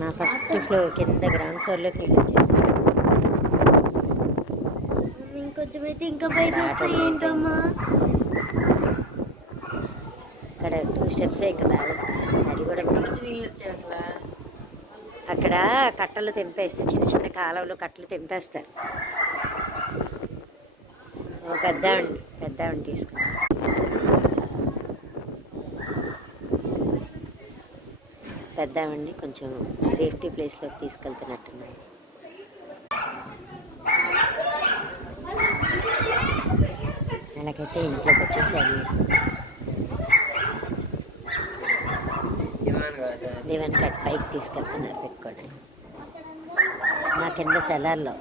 మా first floor కింద ground ఫ్లోర్లోకి నీళ్ళు వచ్చేసి ఇంకొంచెం అయితే ఇంకా పైకి వస్తాయి ఏంటమ్మా. అక్కడ 2 స్టెప్స్ ఇంకా బ్యాలెన్స్. అది కూడా అక్కడ కట్టలు తెంపేస్తే చిన్న చిన్న కాలువలు కట్టలు తెంపేస్తారు. పెద్దావిని తీసుకున్నాం. పెద్దామండి కొంచెం సేఫ్టీ ప్లేస్లోకి తీసుకెళ్తున్నట్టున్నాయి. అలాగైతే ఇంట్లోకి వచ్చేసాము. దివాన్ కట్ పైకి తీసుకెళ్తున్నారు పెట్టుకోవడానికి. మా కింద సెలార్లో